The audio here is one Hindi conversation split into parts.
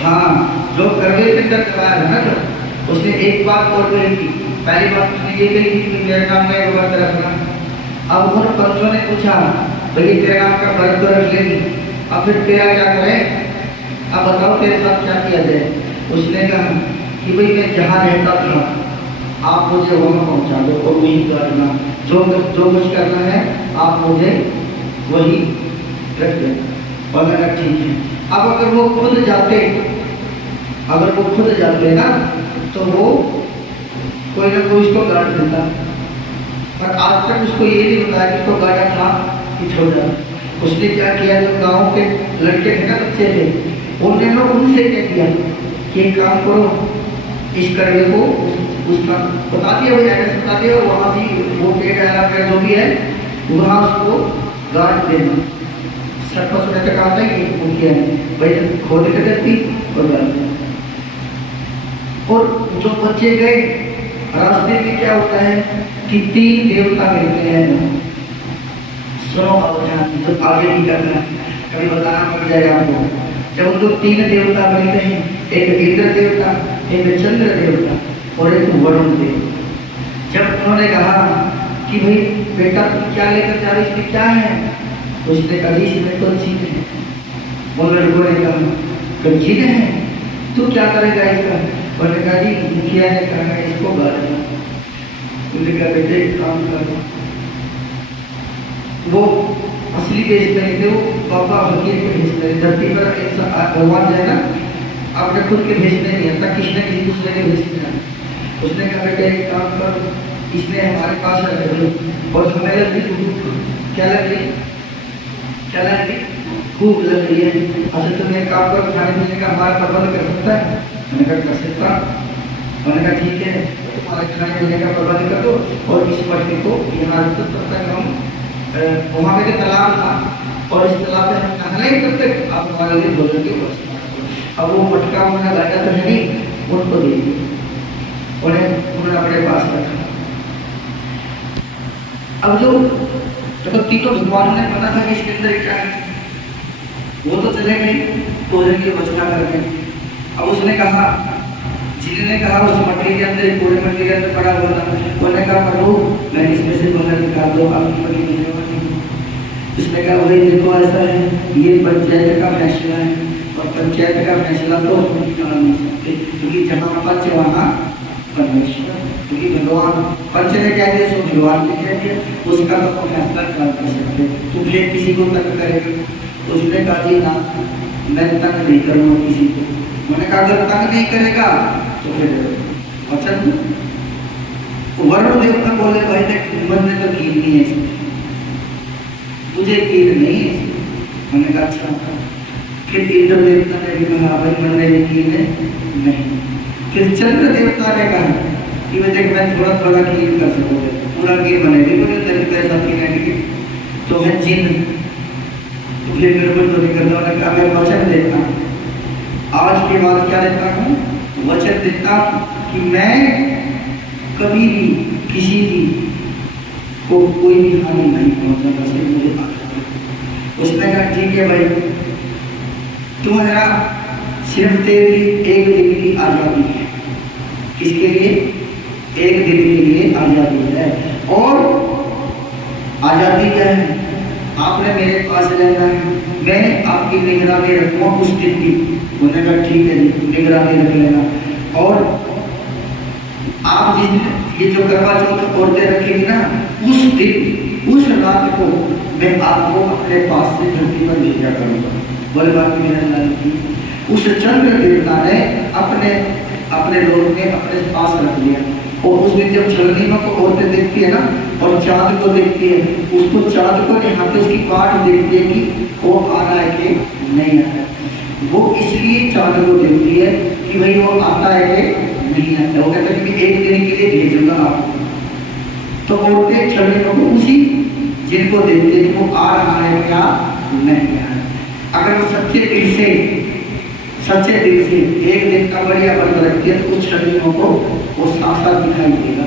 हाँ, जो करवे पिंडर कराया है ना, जो उसने एक बात और कही थी। पहली बात उसने ये कही थी कि मेरे नाम में व्रत रखना। अब उन पंचों ने पूछा भाई तेरे नाम का व्रत तो रख लेगी, अब फिर तेरा क्या करें, अब बताओ तेरे साथ क्या किया जाए। उसने कहा कि भाई मैं जहाँ रहता था आप मुझे वहाँ पहुँचा दो और वही करना, जो कुछ करना है आप मुझे वही रख देना। और मैंने ठीक है। अब अगर वो खुद जाते ना तो वो कोई ना कोई उसको गाड़ देता, पर आज तक उसको ये नहीं बताया कि उसको गाड़ा था कि छोड़ा। उसने क्या किया, जो गांव के लड़के थे ना, बच्चे थे, उन्होंने उनसे क्या किया कि एक काम करो, इस करवे को उसका बता दिया, वो एड्रेस बता दिया, वहाँ भी वो पेड़ जो भी है वहाँ उसको गाड़ देना। सरपंच ने कहा था कि वो किया है भाई, खोद के देती और गाड़ देना। और जो बच्चे गए रास्ते में क्या होता है कि 3 देवता मिलते हैं। सुनो अब ध्यान, जब आगे नहीं करना है, कभी बताना पड़ जाएगा आपको। जब उनको 3 देवता मिलते हैं, एक इंद्र देवता, एक चंद्र देवता और एक वरुण देवता। जब उन्होंने कहा कि भाई बेटा तुम क्या लेकर जा रहे, इसमें क्या है, तो उसने कहा इसमें तो चीजें हैं। उन लड़कों ने कहा चीजें हैं, तू क्या करेगा इसका। उन्होंने कहा जी मुखिया ने कहा इसको गाड़ना। उन्होंने कहा बेटे एक काम करो, वो असली देश में थे, वो बाबा फकीर के भेज में धरती पर एक भगवान जो है ना अपने खुद के भेजने नहीं आता, किसी न किसी दूसरे के भेजते हैं। उसने कहा बेटे एक काम कर, इसने हमारे पास रख दी और हमें लग रही क्या लग रही खूब लग रही है। अच्छा तुम्हें एक काम करो, खाने पीने का हमारा प्रबंध कर सकता है। मैंने कहा कर सकता। मैंने कहा ठीक है, तुम्हारे खाने पीने का प्रबंध कर दो और इस मटके को यहाँ तब तक हम वहाँ पे तालाब था और इस तालाब में हम नहाने तब तक आप हमारे लिए भोजन की व्यवस्था करो। अब वो मटका उन्होंने लाया तो नहीं, उनको दे दिया, उन्होंने अपने पास रखा। अब जो तो तीनों भगवानों ने पता था कि इसके अंदर क्या है, वो तो चले गए भोजन की व्यवस्था करके। अब उसने कहा, जिन्होंने कहा उस मटके के अंदर, पूरे मटके के अंदर पड़ा हुआ था, उन्होंने कहा प्रभु मैं इसमें से भोजन निकाल दो, आपकी बड़ी मेहरबानी। उसने कहा भाई देखो ऐसा है, ये पंचायत का फैसला है और पंचायत का फैसला तो हम निकाल नहीं सकते, क्योंकि जहाँ पंच वहाँ परमेश्वर, क्योंकि भगवान पंच ने कह दिया सो भगवान ने कह दिया, उसका तो हम फैसला निकाल कर सकते। तो फिर किसी को तंग करेगा। उसने कहा जी ना, मैं तंग नहीं करूँगा किसी को। मैंने कहा अगर तंग नहीं करेगा तो फिर वचन। वरुण देवता बोले भाई देख मन में तो कील नहीं है इसमें, तुझे कील नहीं है इसमें। मैंने कहा अच्छा। फिर इंद्र देवता ने भी कहा भाई मन में कील है नहीं। फिर चंद्र देवता ने कहा कि मैं देख मैं थोड़ा थोड़ा कील कर सकूँगा, पूरा कील बनेगी तो मेरे साथ की तो है चिन्ह। तो फिर मेरे को तो नहीं करता। मैंने कहा मैं वचन देता हूँ, आज के बाद क्या देता हूँ, वचन देता कि मैं कभी भी किसी भी को कोई भी हानि नहीं पहुंचाता, सिर्फ मुझे आता। उसने कहा ठीक है भाई, तुम्हारा सिर्फ तेरी एक दिन की आज़ादी है। किसके लिए? एक दिन के लिए आज़ादी है। और आज़ादी क्या है? आपने मेरे पास रहना है, मैं आपकी निगरानी रखूँगा उस दिन की। उन्होंने कहा ठीक है जी, निगरानी रख लेना। और आप जिस दिन ये जो करवा चौथ औरतें रखेगी ना, उस दिन उस रात को मैं आपको अपने पास से धरती पर भेजा करूँगा। बोले बात की उस चंद्र देवता ने अपने लोग ने अपने पास रख लिया। और उस दिन जब छलनीमा को औरतें देखती है ना और चांद को देखती है, उसको चांद को निहारते उसकी बाट देखती है कि वो आ रहा है कि नहीं आ रहा है। वो इसलिए चांद को देखती है कि भाई वो आता है कि नहीं आता। वो कहता है कि एक दिन के लिए भेजूंगा आपको। तो औरतें छलनीमा को उसी जिनको देखते हैं वो आ रहा है क्या नहीं आ रहा है। अगर वो सच्चे दिल से एक दिन का बढ़िया बंद रखती है तो उस छलनीमा को वो साफ साफ दिखाई देगा।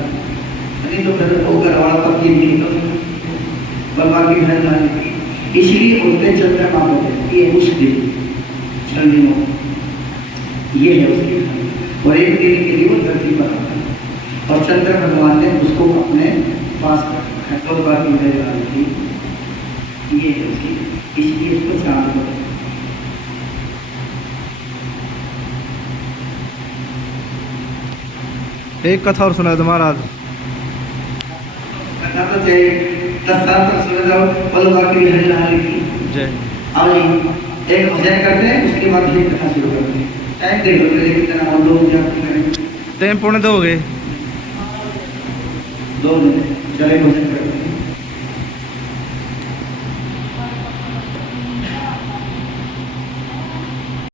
नहीं तो फिर वो घर वाला पति नहीं तो बर्बाद की घर जाने। इसलिए उनके चंद्रमा को देखती है उस दिन छलनीमा। ये है उसकी कहानी। और एक दिन के लिए वो धरती पर आता है और चंद्र भगवान ने उसको अपने पास रखा है। तो बाकी थी ये है उसकी, इसलिए उसको चांद बोलते हैं। एक कथा और सुना दो महाराज। कथा तो चाहिए 10 साल तक सुन जाओ। पल बाकी हरियाणा की जय। और एक भजन करते हैं, उसके बाद ये कथा शुरू करते हैं। टाइम देख लो लेकिन इतना और लोग करेंगे। टाइम पौने 2 हो गए। 2 मिनट चले भजन करते हैं।